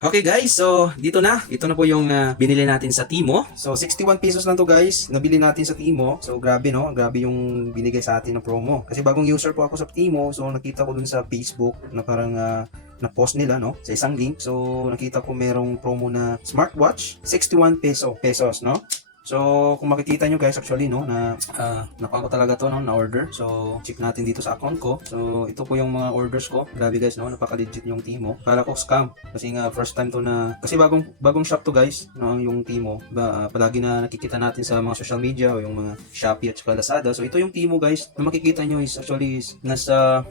Okay guys, so dito na. Ito na po yung binili natin sa Timo. So 61 pesos lang to guys. Nabili natin sa Timo. So grabe no, grabe yung binigay sa atin na promo. Kasi bagong user po ako sa Timo. So nakita ko dun sa Facebook na parang na-post nila no sa isang link. So nakita ko merong promo na smartwatch 61 pesos no. So, kung makikita nyo guys, actually, no, na nakuha ko talaga to, no, na order. So, check natin dito sa account ko. So, ito po yung mga orders ko. Grabe guys, no, napaka-legit yung Timo. Kala ko scam. Kasi nga, first time to na, kasi bagong shop to guys, no, yung Timo. Palagi na nakikita natin sa mga social media o yung mga Shopee at saka Lazada. So, ito yung Timo guys, na makikita nyo is actually nasa,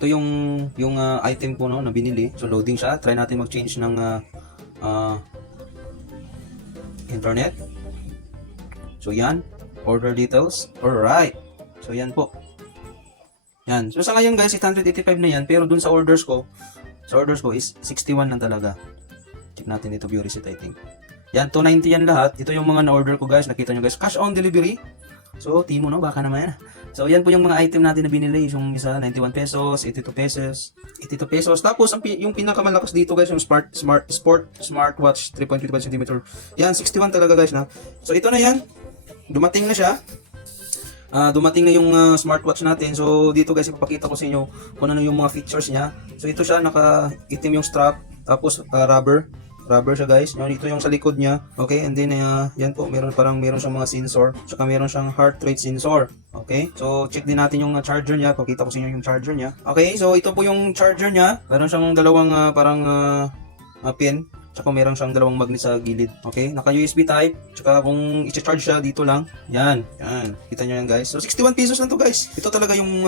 ito yung item ko, no, na binili. So, loading siya. Try natin mag-change ng internet. So yan, order details. Alright. So yan po. Yan. So sa ngayon guys, 885 na yan. Pero dun sa orders ko is 61 lang talaga. Check natin dito, view receipt I think. Yan, 290 yan lahat. Ito yung mga na-order ko guys. Nakita nyo guys, cash on delivery. So, Timo no, baka naman. So, yan po yung mga item natin na binili. Yung isa, 91 pesos, 82 pesos, 82 pesos. Tapos, yung pinakamalakas dito guys, yung smartwatch 3.25 cm. Yan, 61 talaga guys na. So, ito na yan. Dumating na siya. Dumating na yung smartwatch natin. So dito guys ipapakita ko sa inyo kung ano yung mga features niya. So ito siya, naka-itim yung strap, tapos rubber siya guys. Ito yung sa likod niya. Okay, and then yan po, meron siyang mga sensor, tsaka meron siyang heart rate sensor. Okay, so check din natin yung charger niya. Pakita ko sa inyo yung charger niya. Okay, so ito po yung charger niya. Meron siyang dalawang pin. Tsaka meron siyang dalawang magnet sa gilid. Okay? Naka USB type. Tsaka kung i-charge siya dito lang. Yan. Yan. Kita nyo yan guys. So 61 pesos lang to guys. Ito talaga yung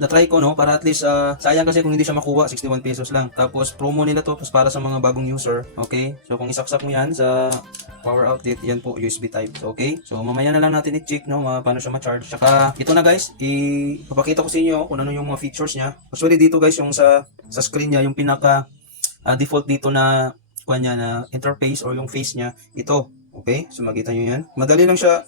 na-try ko no. Para at least sayang kasi kung hindi siya makuha. 61 pesos lang. Tapos promo nila to. Tapos para sa mga bagong user. Okay? So kung isaksak mo yan sa power outlet. Yan po USB type. So, okay? So mamaya na lang natin i-check no. Paano siya ma-charge. Tsaka ito na guys. Ipapakita ko sa inyo kung ano yung mga features niya. Actually dito guys yung sa screen niya. Yung pinaka default dito na niya na interface or yung face niya, ito. Okay? So makita niyo yan. Madali lang siya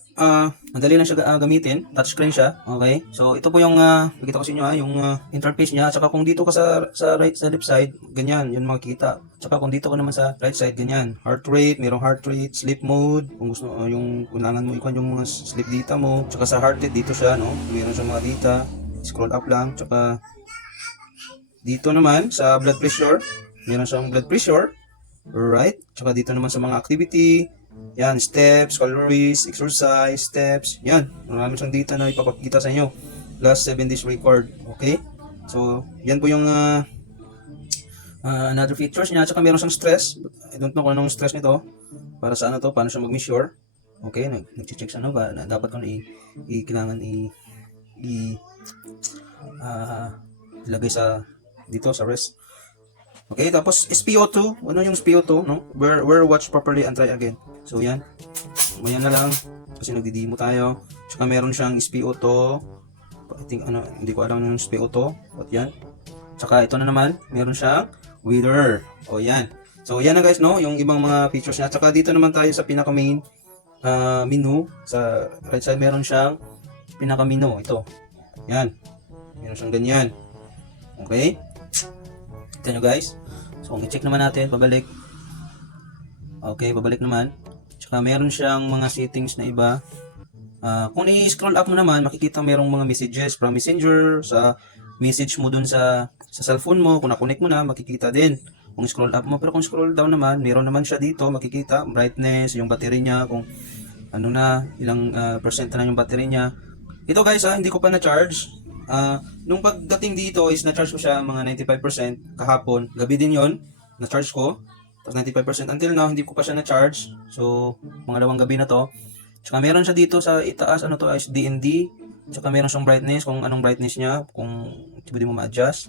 gamitin. Touchscreen siya. Okay? So ito po yung makita ko sa inyo yung interface niya. Tsaka kung dito ka sa left side, ganyan, yun makikita. Tsaka kung dito ka naman sa right side, ganyan. Heart rate, merong heart rate, sleep mode, kung gusto yung kailangan mo ikuan yung mga sleep data mo. Tsaka sa heart rate dito siya, no. Meron siyang mga data. Scroll up lang. Tsaka dito naman sa blood pressure, meron siyang blood pressure. Alright, tsaka dito naman sa mga activity, yan, steps, calories, exercise, steps, yan, marami siyang data na ipapakita sa inyo, last 7 days record, okay? So, yan po yung another features niya, tsaka meron siyang stress, I don't know kung anong stress nito, para sa ano to, paano siya mag-measure, okay, nag-check siya, no, dapat ko na kailangan ilagay sa, dito sa rest. Okay, tapos SpO2. Ano yung SpO2, no? Wear watch properly and try again. So, yan. Maya na lang. Kasi nagdi-demo tayo. Tsaka meron siyang SpO2. I think, hindi ko alam yung SpO2. But yan. Tsaka ito na naman. Meron siyang weather. O, yan. So, yan na guys, no? Yung ibang mga features niya. Tsaka dito naman tayo sa pinaka-main menu. Sa right side, meron siyang pinaka-menu. Ito. Yan. Meron siyang ganyan. Okay? Kita nyo guys. So, kung i-check naman natin, pabalik. Okay, pabalik naman. Tsaka meron siyang mga settings na iba. Kung i-scroll up mo naman, makikita merong mga messages from Messenger, sa message mo dun sa cellphone mo. Kung na-connect mo na, makikita din. Kung scroll up mo. Pero kung scroll down naman, meron naman siya dito, makikita. Brightness, yung battery niya, kung ano na, ilang percent na yung battery niya. Ito guys, hindi ko pa na-charge. Nung pagdating dito is na-charge ko siya mga 95% kahapon. Gabi din yon na-charge ko. Tapos 95%. Until now, hindi ko pa siya na-charge. So, mga 2 gabi na to. Tsaka meron siya dito sa itaas, ano to, is DND. Tsaka meron siyang brightness, kung anong brightness niya, kung pwede mo ma-adjust.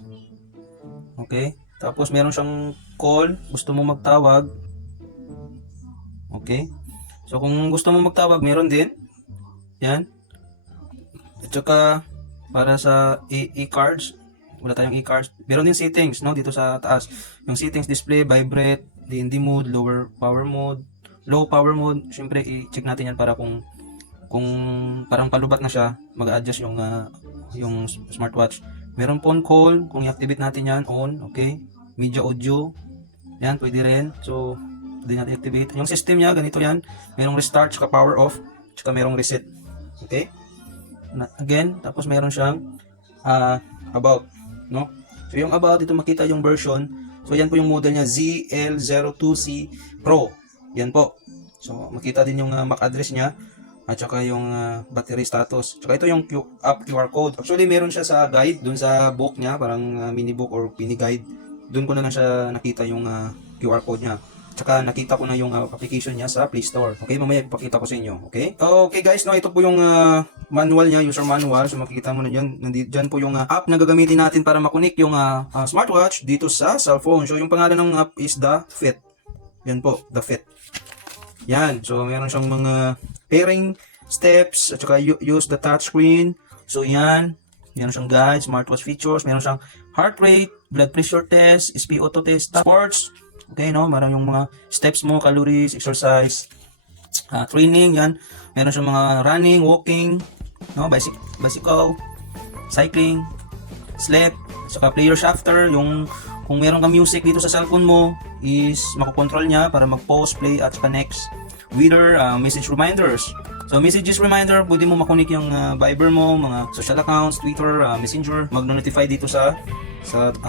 Okay. Tapos meron siyang call, gusto mo magtawag. Okay. So, kung gusto mo magtawag, meron din. Yan. At saka, para sa e-cards, wala tayong e-cards. Meron din settings, no, dito sa taas. Yung settings, display, vibrate, DND mode, low power mode. Syempre i-check natin yan para kung parang palubat na siya, mag-adjust yung smartwatch. Meron phone call, kung i-activate natin yan, on, okay. Media audio, Yan, pwede rin. So, pwede natin activate. Yung system niya, ganito yan. Merong restart, tsaka power off, tsaka merong reset. Okay? Again, tapos meron siyang about, no? So, yung about, ito makita yung version. So, yan po yung model niya, ZL02C Pro. Yan po. So, makita din yung MAC address niya at saka yung battery status. Tsaka ito yung QR code. Actually, meron siya sa guide, dun sa book niya, parang mini book or mini guide. Dun ko na lang siya nakita yung QR code niya. Tsaka nakita ko na yung application niya sa Play Store. Okay, mamaya ipakita ko sa inyo. Okay? Okay guys, no, ito po yung manual niya, user manual. So makikita mo na dyan, dyan po yung app na gagamitin natin para makonek yung smartwatch dito sa cellphone. So yung pangalan ng app is The Fit. Yan po, The Fit. Yan. So meron siyang mga pairing steps at saka use the touchscreen. So yan. Meron siyang guide, smartwatch features. Meron siyang heart rate, blood pressure test, SpO2 test, sports. Okay, no? Marang yung mga steps mo, calories, exercise, training, yan. Meron siyang mga running, walking, no? Bicycle, cycling, sleep, saka player shafter, yung kung meron kang music dito sa cellphone mo, is makokontrol niya para mag-pause, play, at saka next. Wither, message reminders. So, messages reminder, pwede mo makunik yung Viber mo, mga social accounts, Twitter, Messenger, mag-notify dito sa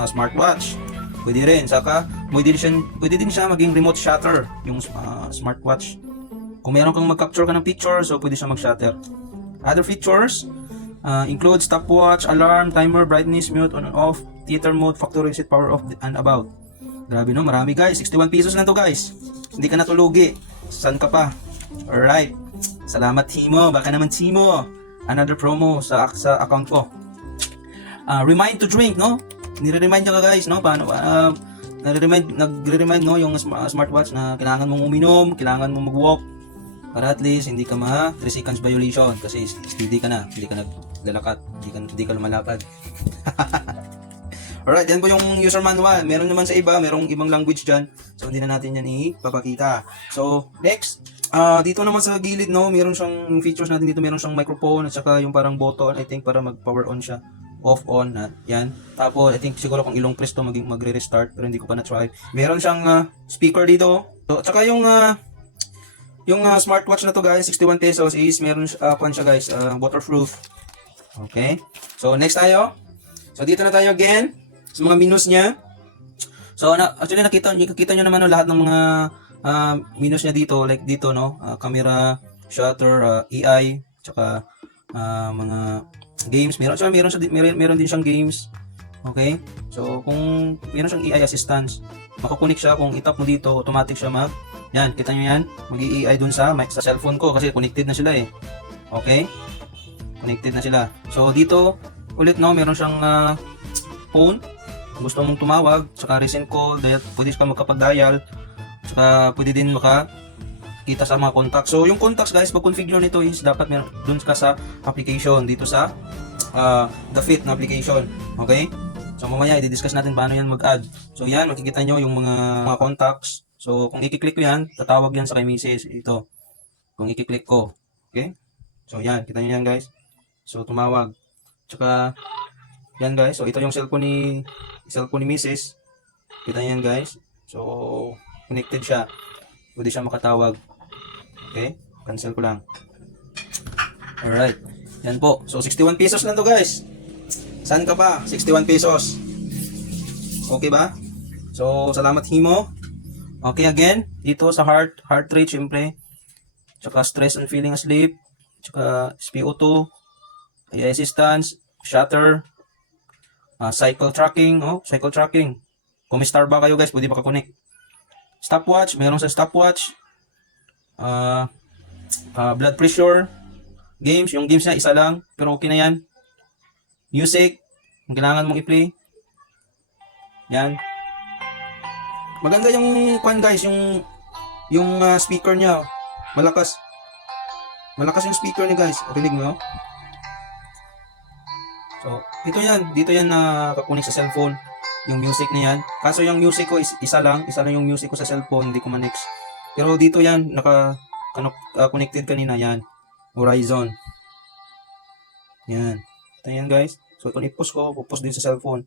smartwatch. Pwede rin. Saka, pwede din siya maging remote shutter, yung smartwatch. Kung meron kang mag-capture ka ng picture, so pwede siya mag-shutter. Other features include stopwatch, alarm, timer, brightness, mute, on and off, theater mode, factory reset, power off, and about. Grabe no, marami guys. 61 pesos lang to guys. Hindi ka natulugi. Saan ka pa? Alright. Salamat Timo. Baka naman Timo. Another promo sa account ko. Remind to drink, no? Nire-remind ka guys, no? Paano nagre-remind no yung smartwatch na kailangan mong uminom, kailangan mong mag-walk para at least hindi ka 3 seconds violation kasi hindi ka naglalakad, hindi ka lumalakad. Alright, yan po yung user manual. Meron naman sa iba, merong ibang language dyan. So, hindi na natin yan ipapakita. So, next, dito naman sa gilid, no, meron siyang features natin dito. Meron siyang microphone at saka yung parang button, I think, para mag-power on siya. Off, on, yan. Tapos, I think siguro kung ilong press to, magre-restart, pero hindi ko pa na-try. Meron siyang speaker dito. So, at saka yung smartwatch na to guys, 61 pesos is meron siya guys, waterproof. Okay. So, next tayo. So, dito na tayo again sa mga menus niya. So, actually nakita nyo naman no, lahat ng mga menus niya dito, like dito, no, camera, shutter, AI, tsaka mga games. Meron din siyang games. Okay? So, kung meron siyang AI assistance, makukunik siya. Kung itap mo dito, automatic siya yan, kita nyo yan? Mag-i-AI dun sa cellphone ko kasi connected na sila eh. Okay? Connected na sila. So, dito, ulit no, meron siyang phone. Kung gusto mong tumawag, saka recent call, pwede ka magkapag-dial, saka pwede din makakita sa mga contacts. So, yung contacts guys, pag-configure nito is dapat meron dun ka sa application, dito sa The Fit na application. Okay? So, mamaya, i-discuss natin paano yan mag-add. So, yan, makikita nyo yung mga contacts. So, kung i-click ko yan, tatawag yan sa kay Mrs. Ito. Kung i-click ko. Okay? So, yan, kita nyo yan guys. So, tumawag. Tsaka, yan guys. So, ito yung cellphone ni Mrs. Kita nyo yan guys. So, connected siya. Pwede siya makatawag. Okay? Cancel ko lang. Alright. Yan po. So, 61 pesos lang to guys. Saan ka pa? 61 pesos. Okay ba? So, salamat Himo. Okay, again. Dito sa heart rate, syempre. Tsaka stress and feeling asleep. Tsaka SpO2. AI assistance. Shutter. Cycle tracking. Cycle tracking. Kung may Starbucks kayo guys, pwede makakonect. Stopwatch. Meron sa stopwatch. Blood pressure. Games. Yung games niya, isa lang. Pero okay na yan. Music. Kung kailangan mong i-play. Yan. Maganda yung guys, yung speaker niya. Malakas. Malakas yung speaker niya guys. Rinig mo. So, dito yan na kakunik sa cellphone. Yung music na yan. Kaso yung music ko is isa lang yung music ko sa cellphone, hindi ko ma-mix. Pero dito yan, connected kanina yan. Horizon. Yan. Ito yan guys. So, kung i-post ko, pupost din sa cellphone.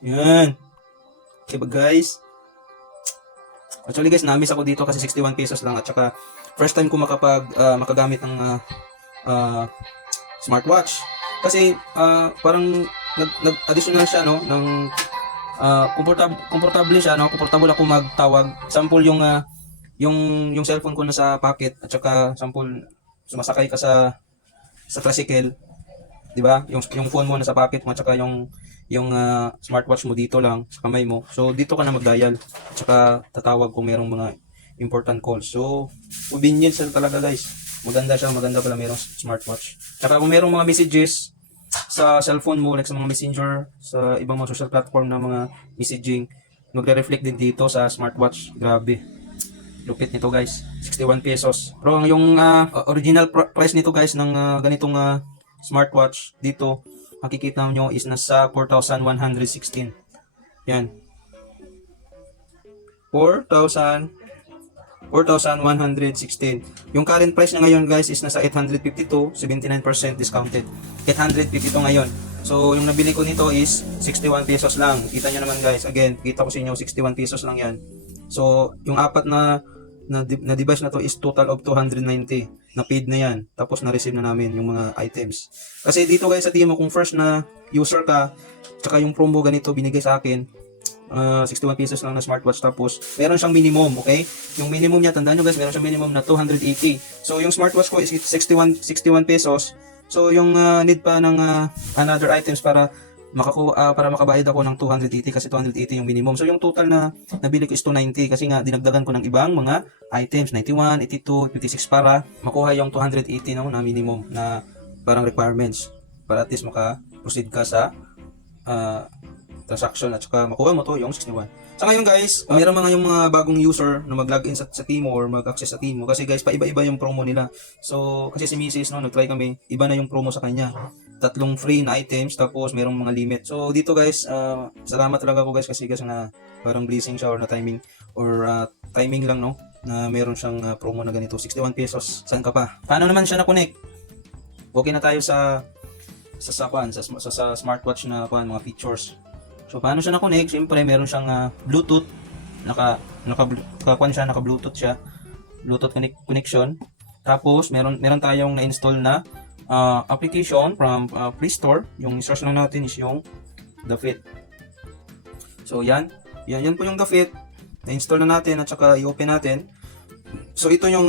Yan. Diba guys? Actually guys, na-miss ako dito kasi 61 pesos lang at saka first time ko makagamit ng smartwatch. Kasi parang nag-additional siya no ng komportable siya no, komportable ako magtawag. Sample yung cellphone ko nasa pocket at saka sample sumasakay ka sa tricycle, 'di ba? Yung phone mo nasa pocket mo at saka yung smartwatch mo dito lang sa kamay mo. So dito ka na mag-dial at saka tatawag kung merong mga important calls. So convenient siya talaga guys. Maganda siya, maganda pala merong smartwatch. Tsaka kung merong mga messages sa cellphone mo, like sa mga messenger, sa ibang mga social platform na mga messaging, magre-reflect din dito sa smartwatch. Grabe. Lupit nito guys. 61 pesos. Pero yung original price nito guys ng ganitong smartwatch dito, makikita nyo is nasa 4,116. Yan. 4,116. Yung current price na ngayon guys is nasa 852, 79% discounted. 852 ngayon. So yung nabili ko nito is 61 pesos lang. Kita nyo naman guys, again, kita ko sa inyo 61 pesos lang yan. So yung apat na device na to is total of 290 na paid na yan. Tapos na-receive na namin yung mga items. Kasi dito guys sa Timo, kung first na user ka, tsaka yung promo ganito binigay sa akin, 61 pesos lang na smartwatch, tapos meron siyang minimum, okay? Yung minimum niya, tandaan nyo guys, meron siyang minimum na 280. So yung smartwatch ko is 61 pesos. So yung need pa ng another items para makabayad ako ng 280 kasi 280 yung minimum. So yung total na nabili ko is 290 kasi nga dinagdagan ko ng ibang mga items, 91, 82, 56 para makuha yung 280 no, na minimum na parang requirements para at least maka-proceed ka sa transaction at saka makuha mo to yung 61. Sa ngayon guys, meron yung mga bagong user na mag-login sa Timo or mag-access sa Timo kasi guys, paiba-iba yung promo nila. So kasi si Mrs. no, nag-try kami, iba na yung promo sa kanya. 3 free na items tapos merong mga limit. So dito guys, salamat talaga ako guys kasi na parang blessing siya or na timing or timing lang no na meron siyang promo na ganito, 61 pesos. Saan ka pa? Paano naman siya na-connect? Okay na tayo sa smartwatch na mga features. So paano siya na-connect? Siyempre meron siyang Bluetooth, naka-Bluetooth siya. Bluetooth connection. Tapos meron tayong na-install na application from Play Store. Yung search lang natin is yung The Fit. So yan po yung The Fit. Na-install na natin at saka i-open natin. So ito yung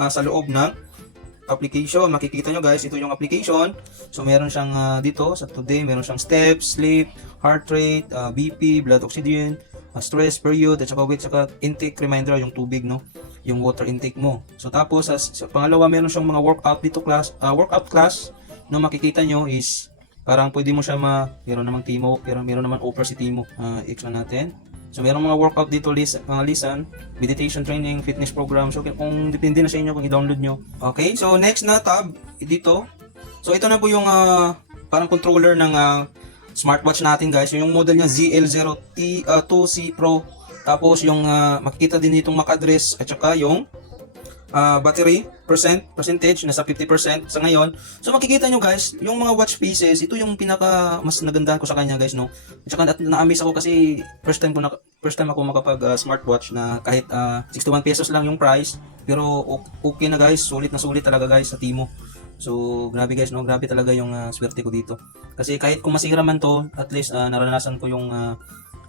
sa loob ng application. Makikita nyo guys, ito yung application. So meron siyang dito sa today, meron siyang steps, sleep, heart rate, BP, blood oxygen, stress, period, at saka weight, saka intake reminder, yung tubig no, yung water intake mo. So tapos sa pangalawa, meron siyang mga workout class na makikita nyo is parang pwede mo siya meron namang Timo, pero meron naman offer si Timo. I-explain natin. So meron mga workout dito, listen, meditation training, fitness program. So kung depende na sa inyo kung i-download nyo. Okay, so next na tab dito. So ito na po yung parang controller ng smartwatch natin guys. Yung model niya ZL02C Pro. Tapos yung makikita din itong MAC address at saka yung battery percentage nasa 50% sa ngayon. So makikita nyo guys, yung mga watch faces, ito yung pinaka mas nagandahan ko sa kanya guys no. At saka na-amaze ako kasi first time ako makapag smartwatch na kahit 61 pesos lang yung price, pero okay na guys, sulit na sulit talaga guys sa Timo. So grabe guys no, grabe talaga yung swerte ko dito. Kasi kahit kung masira man to, at least naranasan ko yung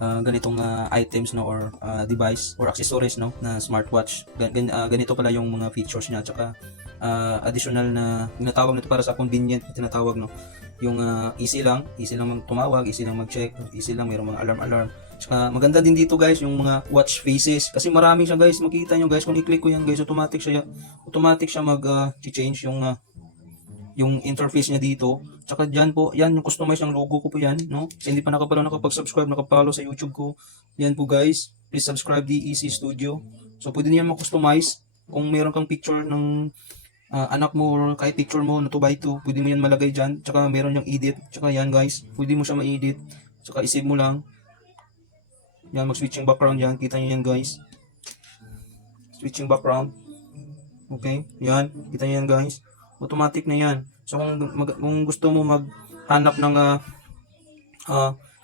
ganitong items no or device or accessories no na smartwatch. Ganito pala yung mga features niya at saka additional na tinatawag nito para sa convenient na tinatawag no. Yung easy lang tumawag, easy lang mag-check, easy lang, mayroong mga alarm. Saka maganda din dito guys yung mga watch faces kasi marami siya guys. Makita nyo guys kung i-click ko yan guys, automatic siya mag-change yung interface niya dito. Tsaka dyan po, yan yung customize ng logo ko po yan, no? Kasi hindi pa nakapag-subscribe, nakapollow sa YouTube ko. Yan po guys, please subscribe DEC Studio. So pwede niya ma-customize kung meron kang picture ng anak mo or kahit picture mo na 2x2, pwede mo yan malagay dyan. Tsaka meron yung edit. Tsaka yan guys, pwede mo siya ma-edit. Tsaka isave mo lang. Yan, mag-switching background yan. Kita nyo yan guys. Switching background. Okay, yan. Kita nyo yan guys. Automatic na yan. So kung gusto mo maghanap ng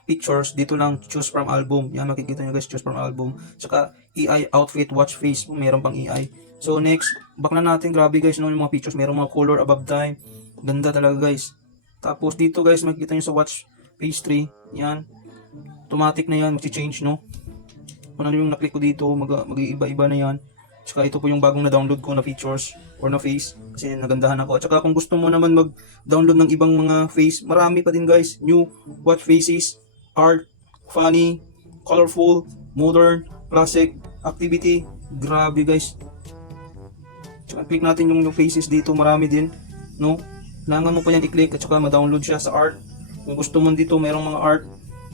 pictures, dito lang choose from album. Yan, makikita nyo guys, choose from album. Saka AI outfit, watch face, meron pang AI. So next, back na natin. Grabe guys, no, yung mga pictures, meron mga color above time. Ganda talaga guys. Tapos dito guys, makikita nyo sa watch page 3. Yan, automatic na yan, mag-change, no. Kung ano yung na-click ko dito, mag-iiba-iba na yan. Saka ito po yung bagong na-download ko na features or na face kasi nagandahan ako. At saka kung gusto mo naman mag-download ng ibang mga face, marami pa din guys. New watch faces, art, funny, colorful, modern, classic, activity. Grabe guys. Saka click natin yung faces dito, marami din, no? Kailangan mo pa yan i-click at saka ma-download siya sa art. Kung gusto mo dito, merong mga art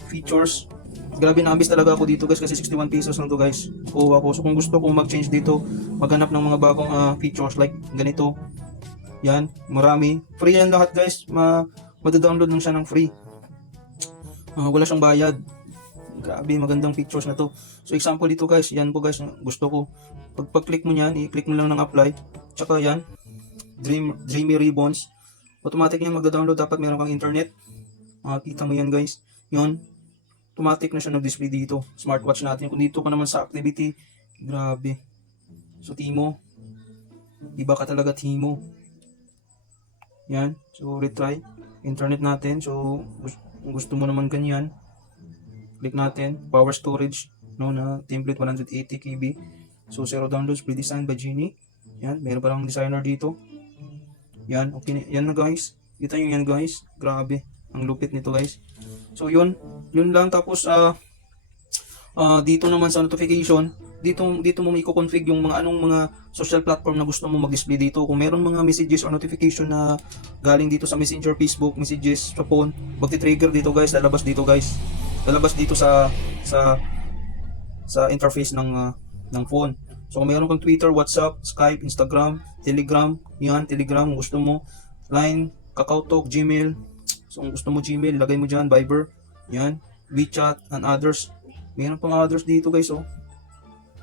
features. Grabe na ambis talaga ako dito guys kasi 61 pesos lang to guys. Kuha ko. So kung gusto kong mag-change dito, maghanap ng mga bagong features like ganito. Yan, marami. Free yan lahat guys. Mada-download lang siya ng free. Wala siyang bayad. Grabe, magandang features na to. So example dito guys, yan po guys, gusto ko. Pag-click mo yan, i-click mo lang ng apply. Tsaka yan, Dreamy Ribbons. Automatic yan magda-download. Dapat meron kang internet. Makikita mo yan guys. Yun. Automatic na siya nag-display dito. Smartwatch natin. Kung dito ka naman sa activity, grabe. So, Timo. Iba ka talaga, Timo. Yan. So, retry. Internet natin. So, kung gusto mo naman ganyan, click natin. Power storage. No, na template 180 KB. So, zero downloads, pre-designed by Genie. Yan. Meron pa lang designer dito. Yan. Okay. Yan na guys. Kita nyo yan guys. Grabe. Ang lupit nito guys. So yun lang. Tapos dito naman sa notification, dito mo i-config yung anong mga social platform na gusto mo mag-display dito. Kung meron mga messages or notification na galing dito sa Messenger, Facebook, messages sa phone, magti-trigger dito guys, lalabas dito guys. Lalabas dito sa interface ng phone. So kung meron kang Twitter, WhatsApp, Skype, Instagram, Telegram, yan, Telegram kung gusto mo, Line, KakaoTalk, Gmail. So kung gusto mo Gmail, lagay mo dyan, Viber, yan, WeChat, and others. Mayroon pang others dito guys, oh.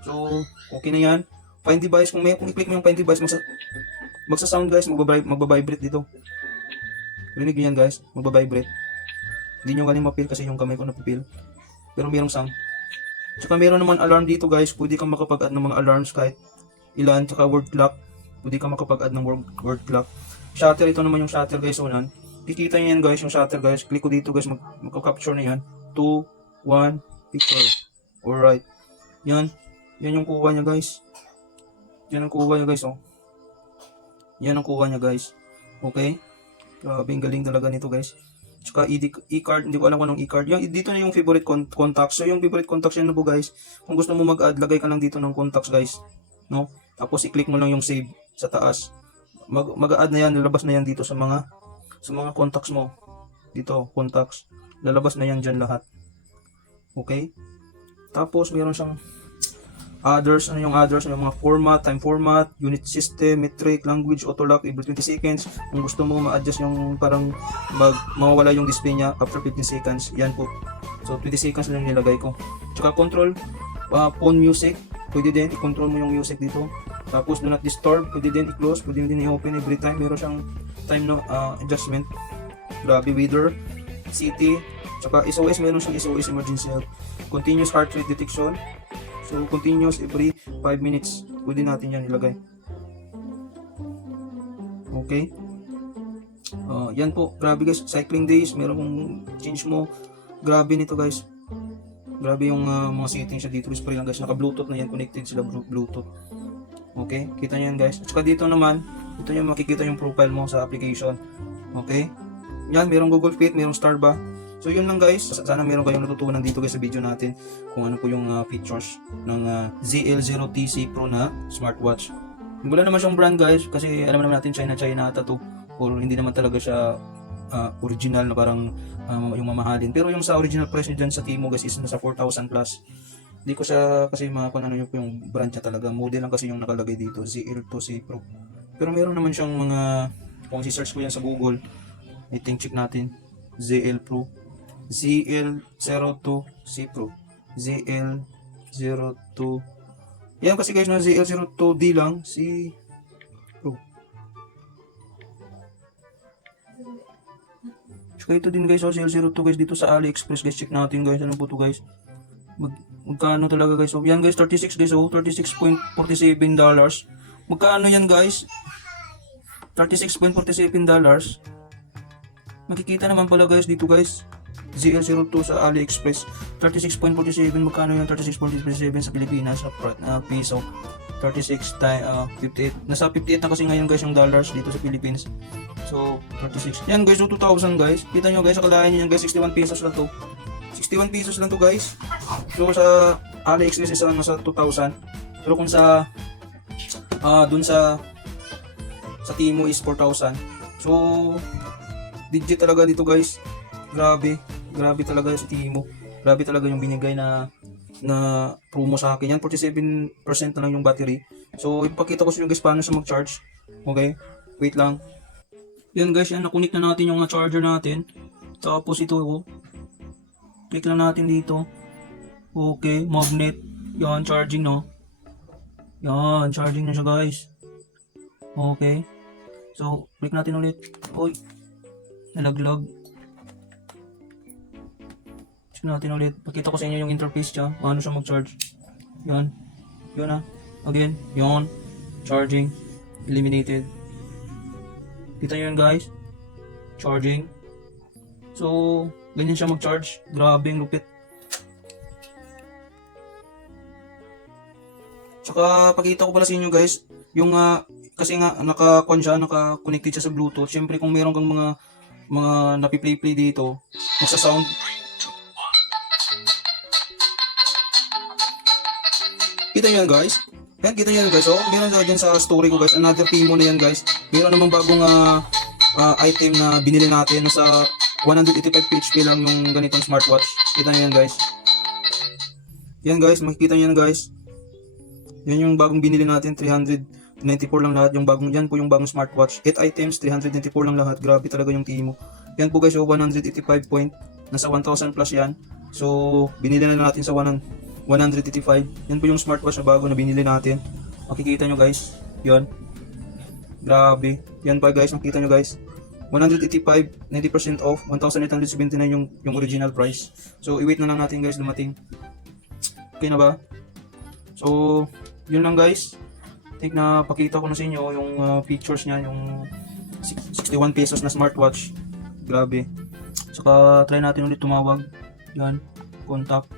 So, okay na yan. Find device, kung i-click mo yung find device, magsa-sound guys, magbabibrate dito. Rinig yan guys, magbabibrate. Hindi nyo galing mapil kasi yung kamay ko napipil. Pero mayroong sound. Tsaka mayroon naman alarm dito guys, pwede kang makapag-add ng mga alarms kahit ilan, tsaka word clock. Pwede kang makapag-add ng word clock. Shutter, ito naman yung shutter guys, unan. Kikita nyo yan guys, yung shutter guys. Click ko dito guys, magka-capture na yan. 2, 1, picture. Alright. Yan. Yan yung kuha niya guys. Yan ang kuha niya guys, oh. Yan ang kuha niya guys. Okay. Grabe, galing talaga nito guys. Tsaka e-card, hindi ko alam kung anong e-card. Dito na yung favorite contacts. So yung favorite contacts yan na po guys. Kung gusto mo mag-add, lagay ka lang dito ng contacts guys. No? Tapos i-click mo lang yung save sa taas. Mag-add na yan, lalabas na yan dito sa mga contacts mo. Dito, contacts. Lalabas na yan dyan lahat. Okay? Tapos, meron siyang others. Ano yung others? Yung mga format, time format, unit system, metric, language, auto lock, every 20 seconds. Kung gusto mo ma-adjust yung parang mawawala yung display niya after 15 seconds. Yan po. So, 20 seconds lang nilagay ko. Tsaka control, phone music. Pwede din, i-control mo yung music dito. Tapos, do not disturb. Pwede din i-close. Pwede din i-open every time. Meron siyang time adjustment. Grabe, weather, city, tsaka SOS, meron siyang SOS emergency help. Continuous heart rate detection. So, continuous every 5 minutes. Pwede natin yan ilagay. Okay. Yan po. Grabe guys. Cycling days. Meron kong change mo. Grabe nito guys. Grabe yung mga settings siya dito. Spray lang guys. Naka-bluetooth na yan. Connected sila bluetooth. Okay. Kita nyo yan guys. At saka dito naman, ito yung makikita yung profile mo sa application. Okay. Yan. Merong Google Fit. Merong Starba. So yun lang guys. Sana meron kayong natutunan dito guys sa video natin kung ano po yung features ng ZL0TC Pro na smartwatch. Wala naman siyang brand guys kasi alam naman natin China ata to, or hindi naman talaga siya original na parang yung mamahalin. Pero yung sa original price niya dyan sa Timo guys is nasa 4,000 plus. Hindi ko siya kasi kung ano yung brand niya talaga. Model lang kasi yung nakalagay dito, ZL2C Pro. Pero meron naman siyang mga, kung si-search ko yan sa Google, I think check natin, ZL Pro. ZL02C Pro. ZL02. Yan kasi guys na ZL02D lang. C Pro. Tsaka ito din guys, CL02 guys dito sa AliExpress guys. Check natin guys, ano po to guys. Magkano talaga guys. So yan guys, 36 guys, $36.47. Magkano yan guys? $36.47. Makikita naman pala guys dito guys. ZL02 sa AliExpress. 36.47. Magkano yung 36.47 sa Pilipinas sa piso? 36 58. Nasa 58 na kasi ngayon guys yung dollars dito sa Philippines. So 36. Yan guys, so 2,000 guys. Kita nyo guys, akalain nyo yan guys, 61 pesos lang to. 61 pesos lang to guys. So sa AliExpress isa lang nasa 2,000. Pero kung sa dun sa Temu is 4,000. So digit talaga dito guys. Grabe talaga sa Temu. Grabe talaga yung binigay na promo sa akin. Yan 47% na lang yung battery. So ipakita ko sa inyo guys paano siya mag-charge. Okay? Wait lang. Yan guys, yan na-connect na natin yung charger natin. Tapos ito click lang natin dito. Okay, magnet. Yan, charging no. Yan, charging na siya guys. Okay. So, click natin ulit. Oy. Nalaglag. Check natin ulit. Pakita ko sa inyo yung interface niya. Paano siya mag-charge. Yan. Yan na. Again. Yan. Charging. Eliminated. Kita nyo yan guys. Charging. So, ganyan siya mag-charge. Grabe yung lupit. Tsaka, pakita ko pala sa inyo guys. Yung kasi nga, naka-connected siya sa Bluetooth. Siyempre, kung meron kang mga napi-play dito, magsa-sound. Kita nyo yan guys. Yan, kita nyo yan guys. Oh, meron dyan sa story ko guys. Another Temu na yan guys. Meron namang bagong item na binili natin. Nasa 185 PHP lang yung ganitong smartwatch. Kita nyo yan guys. Yan guys, makikita nyo yan guys. Yan yung bagong binili natin. 394 lang lahat. Yung bagong, yan po yung bagong smartwatch. 8 items, 394 lang lahat. Grabe talaga yung Temu. Yan po guys, so 185 point. Nasa 1,000 plus yan. So, binili na natin sa 185. Yan po yung smartwatch na bago na binili natin. Makikita nyo guys. Yan. Grabe. Yan pa guys. Makikita nyo guys. 185, 90% off. 1,879 yung original price. So, i-wait na lang natin guys dumating. Okay na ba? So, yun lang guys. Think na pakita ko na sa inyo yung features niya. Yung 61 pesos na smartwatch. Grabe. Saka, try natin ulit tumawag. Yan. Contact.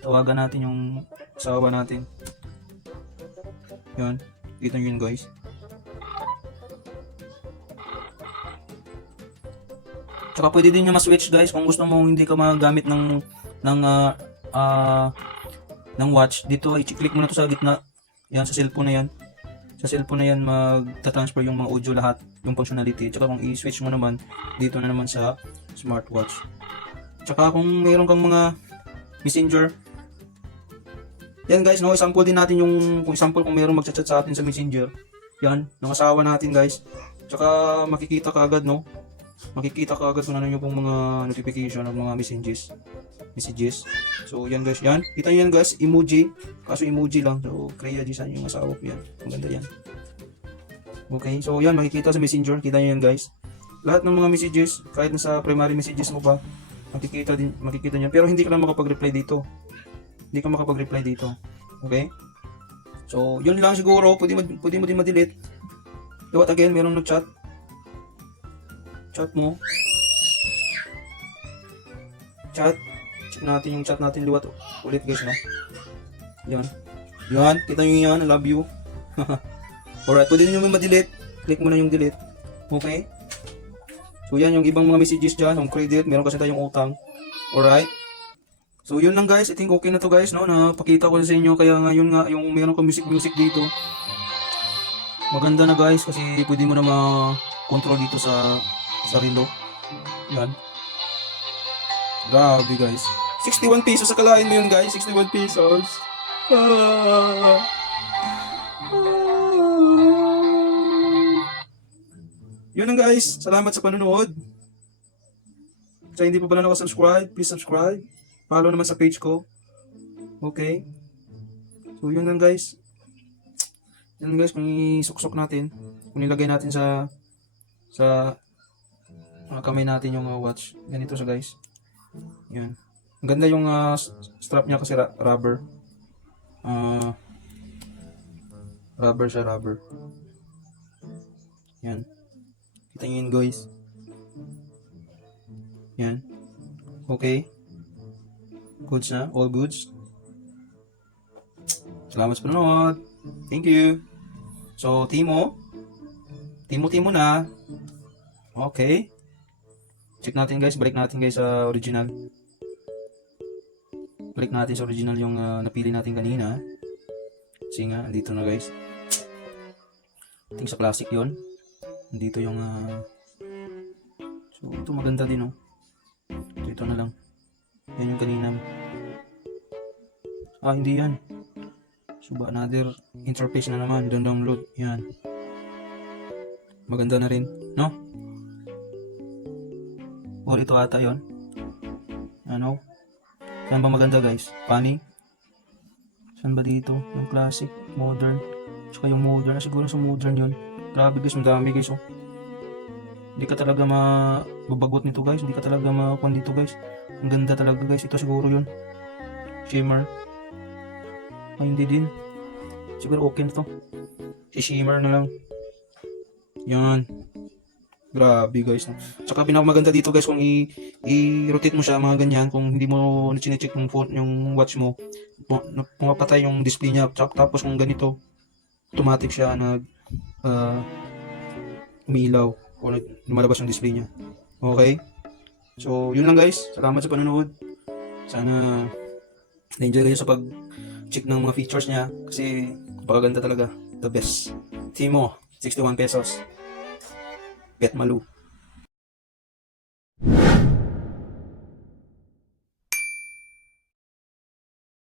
Tawagan natin yung asawa natin. Yan. Kita nyo yun guys. Tsaka pwede din nyo ma-switch guys kung gusto mo hindi ka magamit ng watch. Dito i-click mo na to sa gitna. Yan, sa cellphone na yan. Sa cellphone na yan magta-transfer yung mga audio lahat, yung functionality. Tsaka kung i-switch mo naman, dito na naman sa smartwatch. Tsaka kung mayroon kang mga messenger, yan guys, no, sample din natin yung kung mayroong magchat-chat sa atin sa Messenger. Yan, ng asawa natin guys. Tsaka makikita ka agad, no? Makikita ka agad kung ano yung mga notification ng mga messages. So yan guys, yan. Kita nyo yan guys, emoji. Kaso emoji lang. So Kreya Jisan yung asawa ko yan. Maganda yan. Okay, so yan, makikita sa Messenger. Kita nyo yan guys. Lahat ng mga messages, kahit nasa primary messages mo pa, makikita nyo. Pero hindi ka lang makapag-reply dito. Hindi ka makapag-reply dito. Okay? So, yun lang siguro. Pwede mo din ma-delete. But again, meron nag-chat. Chat mo. Chat. Check natin yung chat natin. Liwat ulit guys, no? Yan. Yan. Kita nyo yan. I love you. Alright. Pwede nyo ma-delete. Click mo na yung delete. Okay? So, yan yung ibang mga messages dyan. Yung credit. Meron kasi tayong utang. Alright? So yun lang guys, I think okay na to guys, no? Napakita ko na sa inyo, kaya ngayon nga yung meron kang music dito. Maganda na guys kasi pwede mo na ma-control dito sa relo. Yan. Grabe guys. 61 pesos sa kalahin mo yun guys, 61 pesos. Yun lang guys, salamat sa panonood. Sa hindi pa pala nakasubscribe, please subscribe. Follow naman sa page ko. Okay. So yun lang guys. Yun lang guys, kung isuksok natin, kung nilagay natin sa kamay natin yung watch. Ganito siya guys. Yan. Ang ganda yung strap niya kasi rubber. Ah, rubber siya, rubber. Yan. Kita nyo yun guys. Yan. Okay. Goods na. All goods. Salamat sa panonood. Thank you. So, Timo na. Okay. Check natin guys. Balik natin guys sa original. Balik natin sa original yung napili natin kanina. Kasi nga, dito na guys. Tingin sa classic yon. Dito yung so, ito maganda din oh. Dito na lang. Yan yung kanina. Hindi yan. So, another interface na naman. Download. Yan. Maganda na rin. No? Or ito ata yon. Ano? Saan ba maganda guys? Funny? Saan ba dito? Yung classic, modern. Tsaka yung modern. Siguro sa modern yun. Grabe guys, madami guys oh. Hindi ka talaga mababagot nito guys. Hindi ka talaga makuha dito guys. Ang ganda talaga guys. Ito siguro yun. Shimmer. Hindi din. Siguro okay na to. Si shimmer na lang. Yan. Grabe guys. No? Tsaka pinakamaganda dito guys kung i-rotate mo siya mga ganyan. Kung hindi mo chinecheck yung phone, yung watch mo. Pumapatay yung display niya. Tapos kung ganito, automatic siya umiilaw o lumalabas yung display niya. Okay? So, yun lang guys. Salamat sa panonood. Sana na-enjoy kayo sa pag-check ng mga features niya kasi napakaganda talaga. The best. Timo, 61 pesos. Bet Malu.